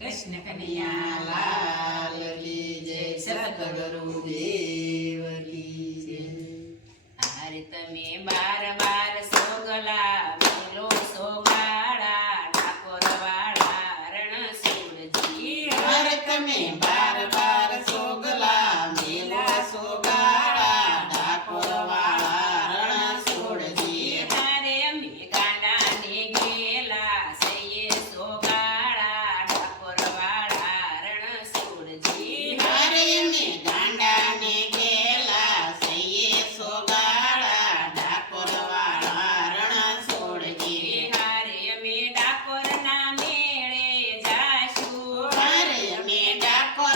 કૃષ્ણ કનૈયા લાલ કી જય, સતગુરુ દેવ કી જય. હારે તમે બાર બાર સોગલા મેલો સોગાડા ઠાકોર વાળા રણછોડજી. હર તમે બાર બાર સોગલા મેલા સોગાડા ઠાકોર વાળા રણછોડજી. હારે અમે ગાડાને ગેલા સૈયે સોગાડા ઠાકોર વાળા રણછોડજી. હરે અમે ગાંડાને ગેલા સૈયે સોગાડા ઠાકોર વાળા રણછોડજી. હારે અમે ડાકોરના મેળે જાશું. હરે અમે ડાકોરના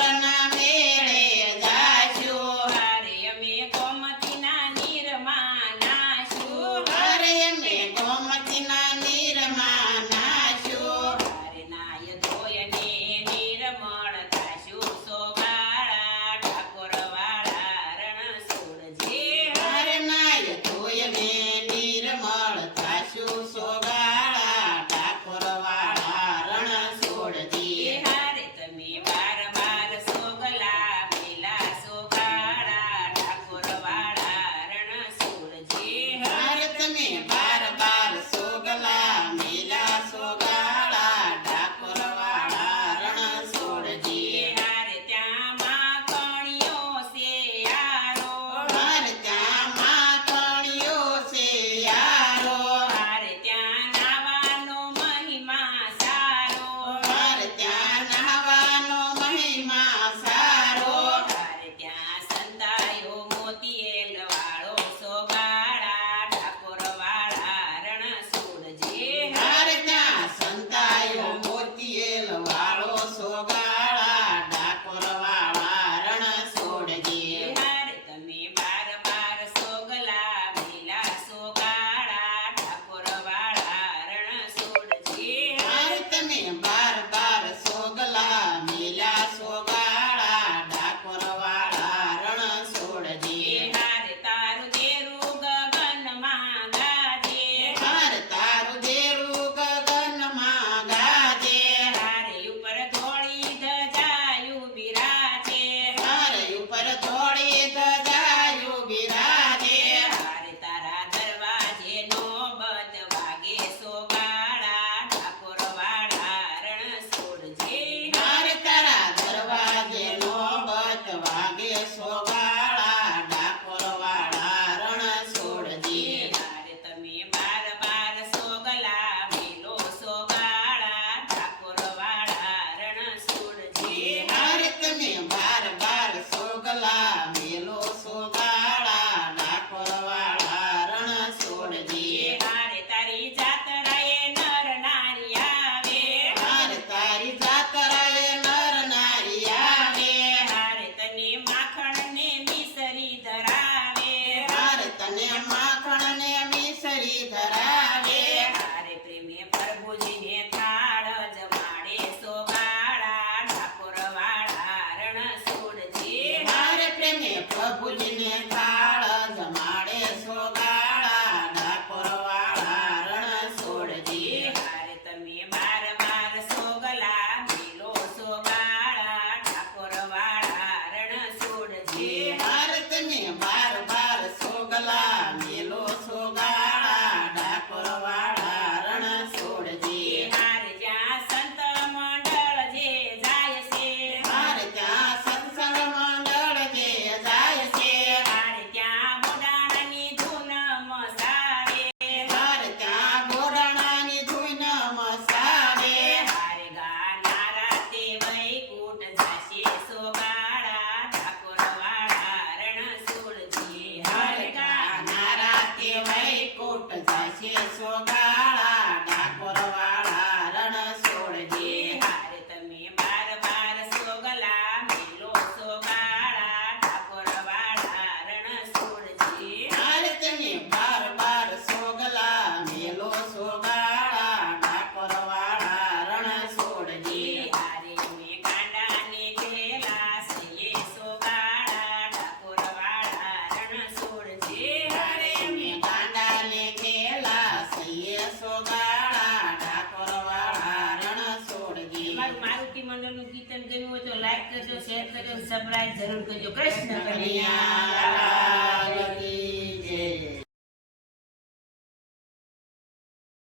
મારુતિ મંડળનું કીર્તન ગમ્યું હોય તો લાઈક કરજો, શેર કરજો, સબસ્ક્રાઇબ જરૂર કરજો. કૃષ્ણ કનૈયા કનૈયા